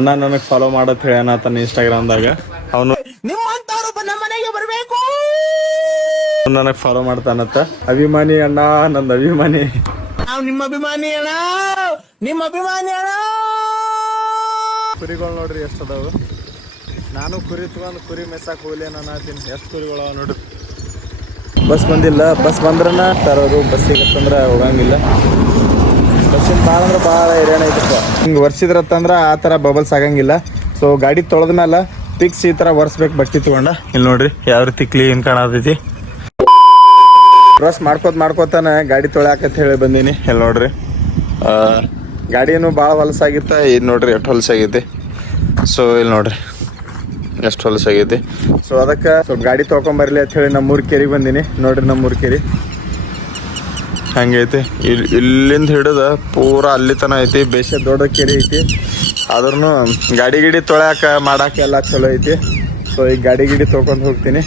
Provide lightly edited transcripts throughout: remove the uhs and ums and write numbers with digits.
ಅಣ್ಣ ನನಗೆ ಫಾಲೋ ಮಾಡತ್ ಹೇಳ್ಯಾನ ತನ್ನ ಇನ್ಸ್ಟಾಗ್ರಾಮ್ದಾಗ. ಅವನು ನನಗೆ ಫಾಲೋ ಮಾಡ್ತಾನತ್ತ. ಅಭಿಮಾನಿ ಅಣ್ಣ, ನಂದು ಅಭಿಮಾನಿ. ನಿಮ್ಮ ಅಭಿಮಾನಿ ಅಣ್ಣ, ನಿಮ್ಮ ಅಭಿಮಾನಿ ಅಣ್ಣ. ಕುರಿಗಳು ನೋಡ್ರಿ ಎಷ್ಟು ಅದಾವು. ನಾನು ಕುರಿ ತಗೊಂಡು ಕುರಿ ಮೆಸ್ಸಾಕ್ ಹೋಗ್ಲಿ ನಾನು ಆತೀನಿ. ಎಷ್ಟು ಕುರಿಗಳು ನೋಡ್ರಿ. ಬಸ್ ಬಂದಿಲ್ಲ, ಬಸ್ ಬಂದ್ರನ ತರೋರು, ಬಸ್ ಸಿಗತ್ತಂದ್ರೆ ಹೋಗಂಗಿಲ್ಲ. ಬಸ್ಸಿನ ಭಾಳ ಅಂದ್ರೆ ಭಾಳ ಹೈರಾಣ ಐತಪ್ಪ. ಹಿಂಗೆ ಒರ್ಸಿದ್ರತ್ತಂದ್ರೆ ಆ ಥರ ಬಬಲ್ಸ್ ಆಗಂಗಿಲ್ಲ. ಸೊ ಗಾಡಿ ತೊಳೆದ ಮೇಲೆ ಫಿಕ್ಸ್ ಈ ಥರ ಒರೆಸ್ಬೇಕು ಬಟ್ಟೆ ತೊಗೊಂಡ. ಇಲ್ಲಿ ನೋಡ್ರಿ ಯಾವ ರೀತಿ ಕ್ಲೀನ್ ಕಾಣತೈತಿ. ಬ್ರಷ್ ಮಾಡ್ಕೋತಾನೆ ಗಾಡಿ ತೊಳ್ಯಾಕಂತ ಹೇಳಿ ಬಂದೀನಿ. ಇಲ್ಲಿ ನೋಡ್ರಿ ಗಾಡಿನೂ ಭಾಳ ಹೊಲಸಾಗಿತ್ತ. ಇದು ನೋಡ್ರಿ ಎಷ್ಟು ಹೊಲಸಾಗೈತಿ. ಸೊ ಇಲ್ಲಿ ನೋಡ್ರಿ ಎಷ್ಟು ಹೊಲಸಾಗೈತಿ. ಸೊ ಅದಕ್ಕೆ ಸ್ವಲ್ಪ ಗಾಡಿ ತೊಳ್ಕೊಂಬರ್ಲಿ ಅಂತ ಹೇಳಿ ನಮ್ಮೂರು ಕೆರಿಗೆ ಬಂದೀನಿ. ನೋಡ್ರಿ ನಮ್ಮೂರು ಕೆರಿ ಹಂಗೈತಿ. ಇಲ್ಲಿಂದ ಹಿಡಿದ ಪೂರ ಅಲ್ಲಿ ತನ ಐತಿ. ಬೇಷ ದೊಡ್ಡ ಕೆರೆ ಐತಿ. ಆದ್ರೂ ಗಾಡಿ ತೊಳ್ಯಾಕ ಮಾಡಾಕ ಎಲ್ಲ ಚಲೋ ಐತಿ. ಸೊ ಈಗ ಗಾಡಿ ತೊಳ್ಕೊಂಡು ಹೋಗ್ತೀನಿ.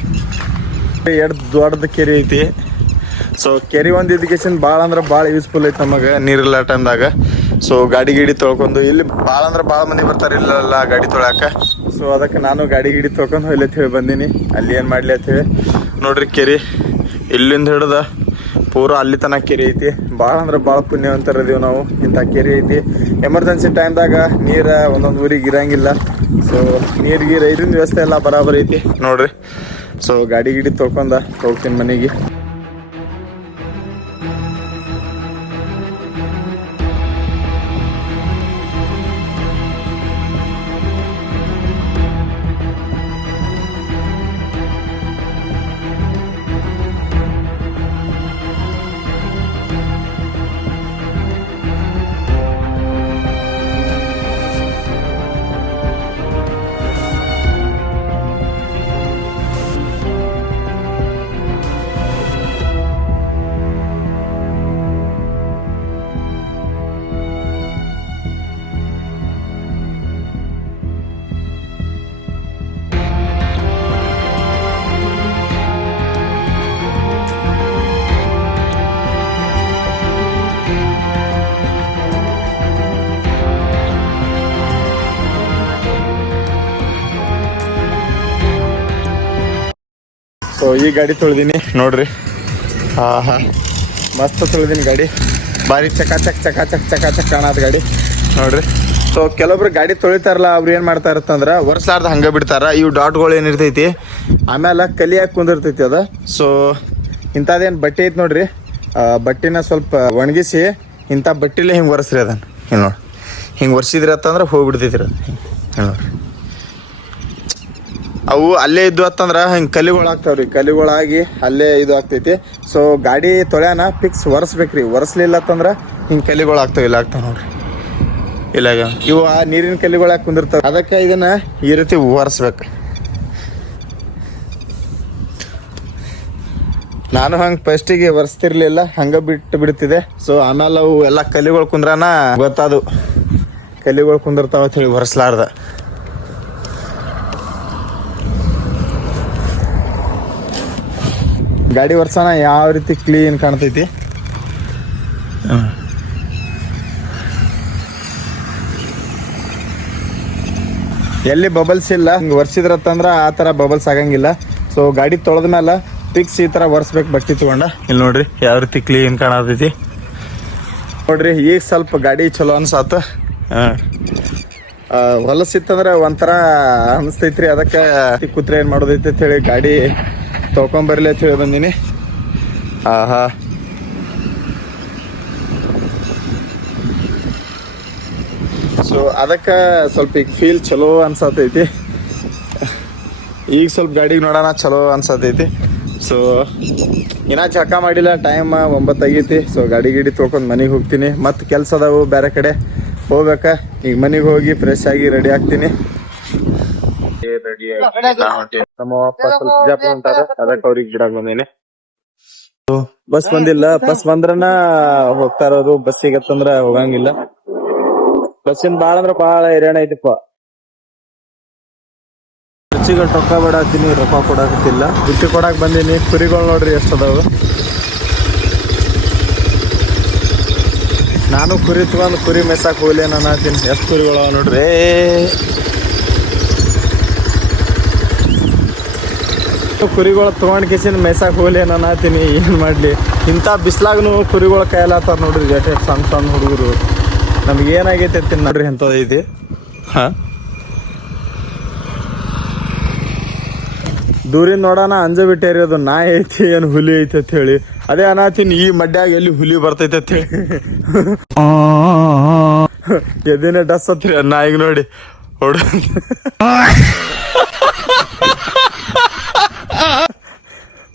ಎರಡು ದೊಡ್ಡದ ಕೆರೆ ಐತಿ. ಸೊ ಕೆರೆ ಒಂದು ಎಜುಕೇಶನ್ ಭಾಳ ಅಂದ್ರೆ ಭಾಳ ಯೂಸ್ಫುಲ್ ಐತಿ ನಮಗೆ ನೀರಿಲ್ಲ ಟೈಮ್ದಾಗ. ಸೊ ಗಾಡಿ ತೊಳ್ಕೊಂಡು ಇಲ್ಲಿ ಭಾಳ ಅಂದ್ರೆ ಭಾಳ ಮಂದಿ ಬರ್ತಾರೆ ಇಲ್ಲೆಲ್ಲ ಗಾಡಿ ತೊಳ್ಯಾಕ. ಸೊ ಅದಕ್ಕೆ ನಾನು ಗಾಡಿ ತೊಳ್ಕೊಂಡು ಹೋಗ್ಲಿ ಅಂತ ಹೇಳಿ ಬಂದೀನಿ. ಅಲ್ಲಿ ಏನು ಮಾಡಲಿ ಅಂತ ಹೇಳಿ ನೋಡ್ರಿ ಕೆರೆ ಇಲ್ಲಿಂದ ಹಿಡ್ದ ಪೂರ ಅಲ್ಲಿ ತನಕ ಕೆರೆ ಐತಿ. ಭಾಳ ಅಂದ್ರೆ ಭಾಳ ಪುಣ್ಯವಂತರದೀವಿ ನಾವು. ಇಂಥ ಕೆರೆ ಐತಿ. ಎಮರ್ಜೆನ್ಸಿ ಟೈಮ್ದಾಗ ನೀರು ಒಂದೊಂದು ಊರಿಗೆ ಇರಂಗಿಲ್ಲ. ಸೊ ನೀರಿಗೆ ನೀರಿನ ವ್ಯವಸ್ಥೆ ಎಲ್ಲ ಬರಾಬರ್ ಐತಿ ನೋಡ್ರಿ. ಸೊ ಗಾಡಿ ತೊಳ್ಕೊಂಡ ಹೋಗ್ತೀನಿ ಮನೆಗೆ. ಸೊ ಈ ಗಾಡಿ ತೊಳೆದೀನಿ ನೋಡ್ರಿ. ಮಸ್ತ್ ತೊಳೆದೀನಿ ಗಾಡಿ. ಭಾರಿ ಚಕಾಚಕ್ ಕಾಣತ್ ಗಾಡಿ ನೋಡ್ರಿ. ಸೊ ಕೆಲವೊಬ್ರು ಗಾಡಿ ತೊಳಿತಾರಲ್ಲ ಅವ್ರು ಏನು ಮಾಡ್ತಾ ಇರತ್ತಂದ್ರೆ ಒರೆಸ್ಲಾರ್ದ ಹಂಗೆ ಬಿಡ್ತಾರ. ಇವು ಡಾಟ್ಗಳು ಏನಿರ್ತೈತಿ ಆಮೇಲೆ ಕಲಿಯಾಗಿ ಕುಂದಿರ್ತೈತಿ ಅದ. ಸೊ ಇಂಥದ್ದೇನು ಬಟ್ಟೆ ಐತಿ ನೋಡ್ರಿ. ಬಟ್ಟೆನ ಸ್ವಲ್ಪ ಒಣಗಿಸಿ ಇಂಥ ಬಟ್ಟೆಲೇ ಹಿಂಗೆ ಒರೆಸ್ರಿ ಅದನ್ನು. ಹಿಂಗೆ ನೋಡಿ ಹಿಂಗೆ ಒರೆಸಿದ್ರಿ ಅಂತಂದ್ರೆ ಹೋಗ್ಬಿಡ್ತೈತಿ ಅದು. ಹಿಂಗೆ ನೋಡ್ರಿ ಅವು ಅಲ್ಲೇ ಇದ್ದು ಅಂತಂದ್ರೆ ಹಿಂಗೆ ಕಲಿಗಳಾಗ್ತಾವ್ರಿ. ಕಲಿಗಳಾಗಿ ಅಲ್ಲೇ ಇದು ಆಗ್ತೈತಿ. ಸೊ ಗಾಡಿ ತೊಳ್ಯಾನ ಫಿಕ್ಸ್ ಒರೆಸ್ಬೇಕ್ರಿ. ಒರೆಸ್ಲಿಲ್ಲ ಅಂತಂದ್ರೆ ಹಿಂಗೆ ಕಲಿಗಳಾಗ್ತಾವೆ. ಇಲ್ಲ ಆಗ್ತಾವೆ ನೋಡ್ರಿ. ಇಲ್ಲಾಗ ಇವು ಆ ನೀರಿನ ಕಲಿಗಳಾಗಿ ಕುಂದಿರ್ತಾವೆ. ಅದಕ್ಕೆ ಇದನ್ನ ಈ ರೀತಿ ಒರೆಸ್ಬೇಕು. ನಾನು ಹಂಗೆ ಫಸ್ಟಿಗೆ ಒರೆಸ್ತಿರ್ಲಿಲ್ಲ, ಹಂಗೆ ಬಿಡ್ತಿದೆ. ಸೊ ಆಮೇಲೆ ಅವು ಎಲ್ಲ ಕಲಿಗಳು ಕುಂದ್ರಾನ ಗೊತ್ತಾದು ಕಲಿಗಳು ಕುಂದಿರ್ತಾವ ಅಂತ ಹೇಳಿ ಒರೆಸ್ಲಾರ್ದ. ಗಾಡಿ ಒರ್ಸೋಣ ಯಾವ ರೀತಿ ಕ್ಲೀನ್ ಕಾಣ್ತೈತಿ. ಎಲ್ಲಿ ಬಬಲ್ಸ್ ಇಲ್ಲ. ಹಿಂಗೆ ಒರ್ಸಿದ್ರತ್ತಂದ್ರೆ ಆ ಥರ ಬಬಲ್ಸ್ ಆಗಂಗಿಲ್ಲ. ಸೊ ಗಾಡಿ ತೊಳೆದ ಮೇಲೆ ಫಿಕ್ಸ್ ಈ ಥರ ಒರೆಸ್ಬೇಕು ಬಟ್ಟೆ ತೊಗೊಂಡ. ಇಲ್ಲಿ ನೋಡ್ರಿ ಯಾವ ರೀತಿ ಕ್ಲೀನ್ ಕಾಣತೈತಿ ನೋಡ್ರಿ. ಈಗ ಸ್ವಲ್ಪ ಗಾಡಿ ಚಲೋ ಅನ್ಸಾತ. ಹೊಲಸಿತ್ತಂದ್ರೆ ಒಂಥರ ಅನಿಸ್ತೈತ್ರಿ. ಅದಕ್ಕೆ ಕೂತ್ರೆ ಏನು ಮಾಡೋದೈತಿ ಅಂತ ಹೇಳಿ ಗಾಡಿ ತೊಳ್ಕೊಂಬರ್ಲಿ ಅಂತ ಹೇಳಿ ಬಂದೀನಿ. ಸೊ ಅದಕ್ಕೆ ಸ್ವಲ್ಪ ಈಗ ಫೀಲ್ ಚಲೋ ಅನ್ಸತೈತಿ. ಈಗ ಸ್ವಲ್ಪ ಗಾಡಿಗೆ ನೋಡೋಣ ಚಲೋ ಅನ್ಸತೈತಿ. ಸೊ ಇನ್ನೂ ಜಳಕ ಮಾಡಿಲ್ಲ, ಟೈಮ್ 9 ಆಗೈತಿ. ಸೊ ಗಾಡಿ ತೊಳ್ಕೊಂಡು ಮನೆಗೆ ಹೋಗ್ತೀನಿ. ಮತ್ತು ಕೆಲಸ ಅದಾವು ಬೇರೆ ಕಡೆ ಹೋಗ್ಬೇಕಾ. ಈಗ ಮನೆಗೆ ಹೋಗಿ ಫ್ರೆಶ್ ಆಗಿ ರೆಡಿ ಆಗ್ತೀನಿ. ನಮ್ಮ ವಾಪಸ್ ಸ್ವಲ್ಪ ಬಿಜಾಪುರ ಹೊಂಟಾರ. ಅದಕ್ಕೆ ಅವ್ರಿಗೆ ಗಿಡಕ್ಕೆ ಬಂದೀನಿ. ಬಸ್ ಬಂದಿಲ್ಲ. ಬಸ್ ಬಂದ್ರನ ಹೋಗ್ತಾ ಇರೋದು. ಬಸ್ ಸಿಗತ್ತಂದ್ರ ಹೋಗಂಗಿಲ್ಲ. ಬಸ್ಸಿನ ಭಾಳ ಅಂದ್ರೆ ಭಾಳ ಹೈರಾಣ ಐತಿಪ್ಪ. ಖರ್ಚಿಗೆ ರೊಕ್ಕ ಬಿಡಾತೀನಿ, ರೊಕ್ಕ ಕೊಡಾಕತ್ತಿಲ್ಲ. ಬುಟ್ಟಿ ಕೊಡಾಕ್ ಬಂದೀನಿ. ಕುರಿಗಳು ನೋಡ್ರಿ ಎಷ್ಟು ಅದಾವು. ನಾನು ಕುರಿ ತಗೊಂಡು ಕುರಿ ಮೆಸಾಕ್ ಹೋಗ್ಲಿ ನಾನು ಅನ್ನತೀನಿ. ಎಷ್ಟು ಕುರಿಗಳು ನೋಡ್ರಿ. ಕುರಿಗಳು ತೊಗೊಂಡು ಕಿಸಿನ ಮೆಸಾಕ್ ಹೋಗ್ಲಿ ನಾನು ಅನ್ನತೀನಿ. ಏನು ಮಾಡಲಿ, ಇಂಥ ಬಿಸ್ಲಾಗೂ ಕುರಿಗಳು ಕೈಲಾತಾರ ನೋಡ್ರಿ. ಜೊತೆ ಸಣ್ಣ ಸಣ್ಣ ಹುಡುಗರು. ನಮ್ಗೆ ಏನಾಗೈತೆ ಅಂತೀನಿ ನೋಡ್ರಿ ಎಂಥದೈತಿ. ಹಾಂ, ದೂರಿನ ನೋಡೋಣ ಅಂಜ ಬಿಟ್ಟೇರಿ. ಅದು ನಾಯಿ ಐತಿ ಏನು ಹುಲಿ ಐತಿ ಅಂತ ಹೇಳಿ. ಅದೇ ಅನ್ನತೀನಿ, ಈ ಮಡ್ಯಾಗ ಎಲ್ಲಿ ಹುಲಿ ಬರ್ತೈತೆ ಅಂತ ಹೇಳಿ. ಎದಿನ ಡಸ್ ಹತ್ರಿ ನಾಯಿಗೆ ನೋಡಿ ಹೊಡ.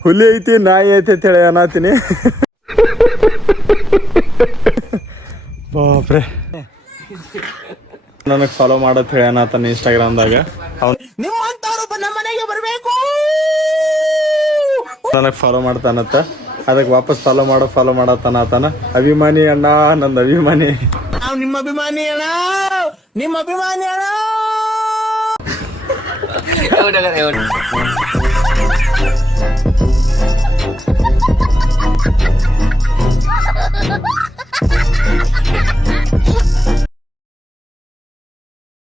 ಹುಲಿ ಐತಿ ನಾಯಿ ಐತಿ ಅಂತ ಹೇಳಿ ಅನ್ನತೀನಿ. ಬಾಪ್ರೆ, ನನಗೆ ಫಾಲೋ ಮಾಡತ್ ಹೇಳಿ ಅನ್ನತಾನೆ ಇನ್ಸ್ಟಾಗ್ರಾಮ್ದಾಗ. ಅವ್ನು ನಿಮ್ಮಂತವ್ರು ನಮ್ಮ ಮನೆಗೆ ಬರಬೇಕು. ನನಗೆ ಫಾಲೋ ಮಾಡ್ತಾನತ್ತ. ಅದಕ್ಕೆ ವಾಪಸ್ ಫಾಲೋ ಮಾಡತ್ತಾನ. ಅಭಿಮಾನಿ ಅಣ್ಣ, ನಂದು ಅಭಿಮಾನಿ. ನಾವು ನಿಮ್ಮ ಅಭಿಮಾನಿ ಅಣ್ಣ, ನಿಮ್ಮ ಅಭಿಮಾನಿ ಅಣ್ಣ.